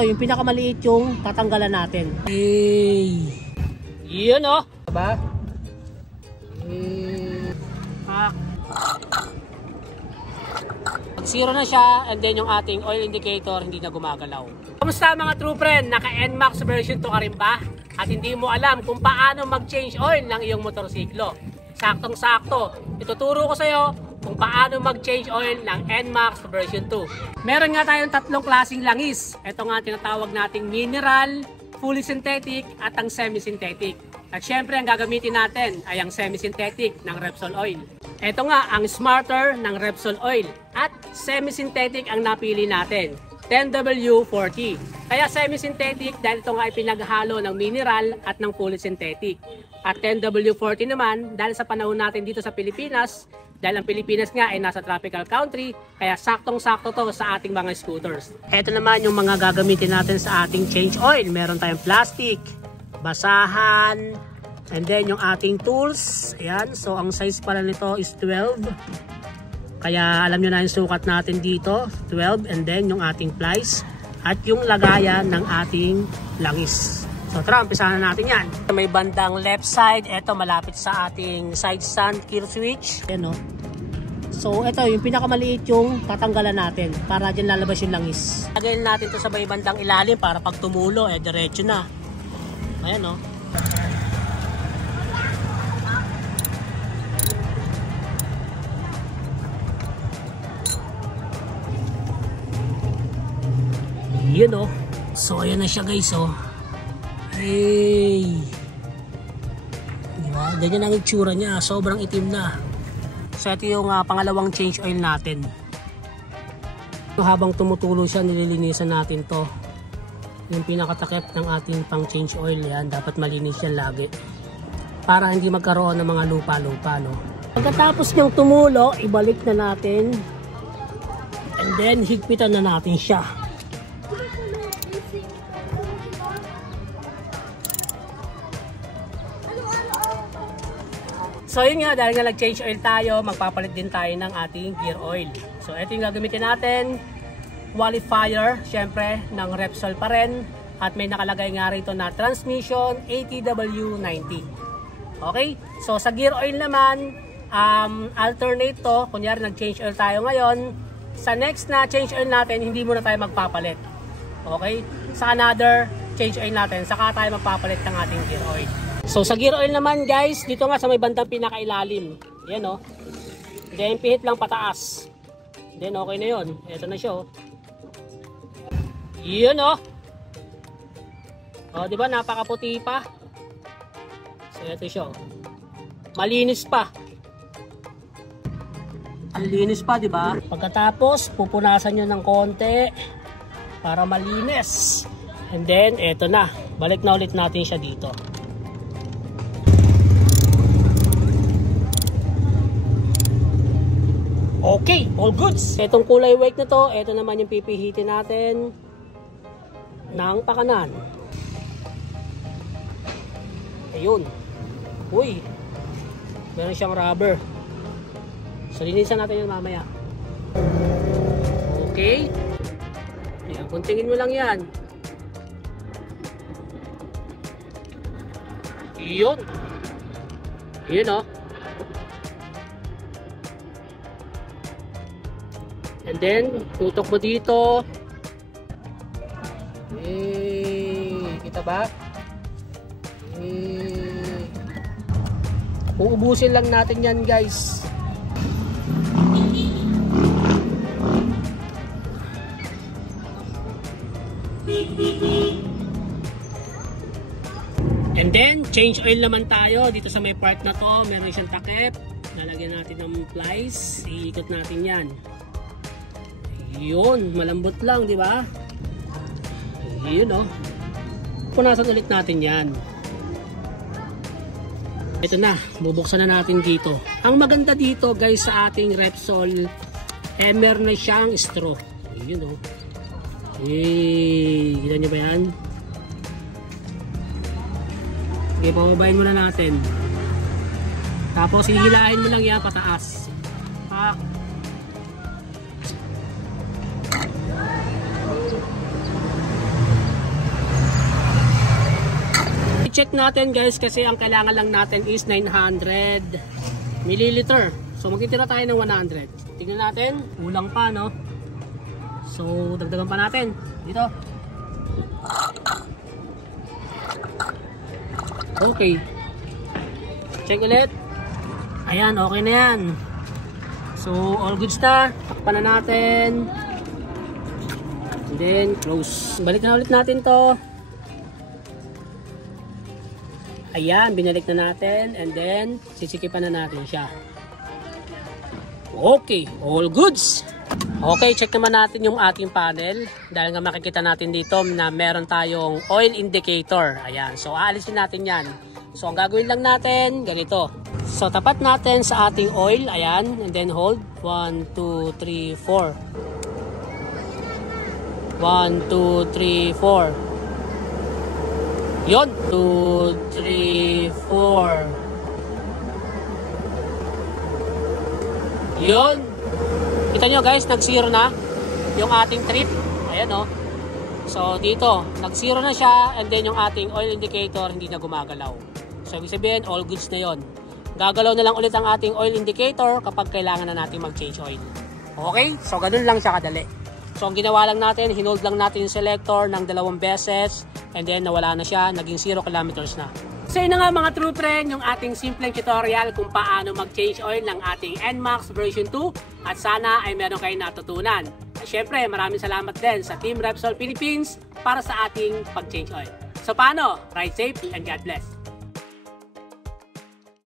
ito, yung pinakamaliit yung tatanggalan natin. Hey. Yun o. Diba? Pag zero na siya, and then yung ating oil indicator hindi na gumagalaw. Kamusta mga true friend? Naka-NMAX version 2 ka rin ba? At hindi mo alam kung paano mag-change oil ng iyong motorsiklo? Saktong-sakto, ituturo ko sa iyo kung paano mag-change oil ng NMAX version 2. Meron nga tayong tatlong klaseng langis. Ito nga tinatawag nating mineral, fully synthetic at ang semi-synthetic. At syempre ang gagamitin natin ay ang semi-synthetic ng Repsol Oil. Ito nga ang smarter ng Repsol Oil at semi-synthetic ang napili natin, 10W40. Kaya semi-synthetic dahil ito nga ay pinaghalo ng mineral at ng fully synthetic. At 10W40 naman dahil sa panahon natin dito sa Pilipinas, dahil ang Pilipinas nga ay nasa tropical country, kaya saktong-sakto to sa ating mga scooters. Ito naman yung mga gagamitin natin sa ating change oil. Meron tayong plastic, basahan, and then yung ating tools. Ayan, so ang size pala nito is 12. Kaya alam nyo na yung sukat natin dito, 12, and then yung ating plies at yung lagayan ng ating langis. So tara, umpisahan na natin yan. May bandang left side, ito malapit sa ating side stand kill switch. Ayan o. So ito yung pinakamaliit yung tatanggalan natin para dyan lalabas yung langis. Lagayin natin ito sa may bandang ilalim para pag tumulo, diretso na. Ayan o. Yun o. So ayan na siya guys o. Hey. Diba? Ganyan ang itsura niya. Sobrang itim na. So ito yung pangalawang change oil natin. So, habang tumutulo siya, nililinisan natin to. Yung pinakatakip ng ating pang change oil yan. Dapat malinis yan lagi. Para hindi magkaroon ng mga lupa-lupa. No? Pagkatapos niyang tumulo, ibalik na natin. And then higpitan na natin siya. So yun nga, dahil nga nag-change oil tayo, magpapalit din tayo ng ating gear oil. So ito yung gagamitin natin, qualifier, syempre, ng Repsol pa rin. At may nakalagay nga rito na transmission ATW90. Okay? So sa gear oil naman, alternate to. Kunyari nag-change oil tayo ngayon. Sa next na change oil natin, hindi muna tayo magpapalit. Okay? Sa another change oil natin, saka tayo magpapalit ng ating gear oil. So sa gear oil naman guys, dito nga sa may bandang pinakailalim. Yan o. Then pihit lang pataas. Then okay na yun. Ito na siya o. Yun o. O diba napakaputi pa. So ito siya o. Malinis pa. Ang linis pa diba? Pagkatapos pupunasan nyo ng konti para malinis. And then ito na. Balik na ulit natin siya dito. Okay, all goods. Itong kulay white na to, ito naman yung pipihitin natin ng pakanan. Ayun. Uy, meron siyang rubber. So, linisan natin yan mamaya. Okay. Ayan, kuntingin mo lang yan. Yun. Yun o. And then, tutok mo dito. Kita ba? Uubusin lang natin yan guys. And then, change oil naman tayo. Dito sa may part na to, meron siyang takip. Lalagyan natin ng plies. Iikot natin yan. Yun, malambot lang, di ba? Yun oh. Punasan ulit natin 'yan. Ito na, bubuksan na natin dito. Ang maganda dito, guys, sa ating Repsol, meron na siyang straw. Yun oh. Kita niyo ba 'yan? Okay, pababayin muna natin. Tapos hihilahin mo lang 'yan pataas. i-check natin guys kasi ang kailangan lang natin is 900 milliliter. So magtitira tayo ng 100. Tingnan natin, kulang pa no. So dagdagan pa natin dito. Okay. Check ulit. Ayan, okay na yan. So all goods na. Takpan na natin. And then close. Balik na ulit natin to. Ayan, binalik na natin. And then sisikipan na natin siya. Okay, all goods. Okay, check naman natin yung ating panel. Dahil nga makikita natin dito na meron tayong oil indicator. Ayan, so aalisin natin yan. So ang gagawin lang natin, ganito. So tapat natin sa ating oil. Ayan, and then hold. 1, 2, 3, 4. 1, 2, 3, 4. Yun. 2, 3, 4. Yun. Kita nyo guys, nag-zero na yung ating trip. Ayan o. So dito, nag-zero na siya and then yung ating oil indicator hindi na gumagalaw. So ibig sabihin, all goods na yon. Gagalaw na lang ulit ang ating oil indicator kapag kailangan na natin mag-change oil. Okay? So ganun lang siya kadali. So ang ginawa lang natin, hinold lang natin yung selector ng 2 beses and then nawala na siya, naging 0 kilometers na. So yun na nga mga true friend, yung ating simpleng tutorial kung paano mag-change oil ng ating NMAX version 2 at sana ay meron kayong natutunan. At syempre maraming salamat din sa Team Repsol Philippines para sa ating pag-change oil. So paano? Ride safe and God bless!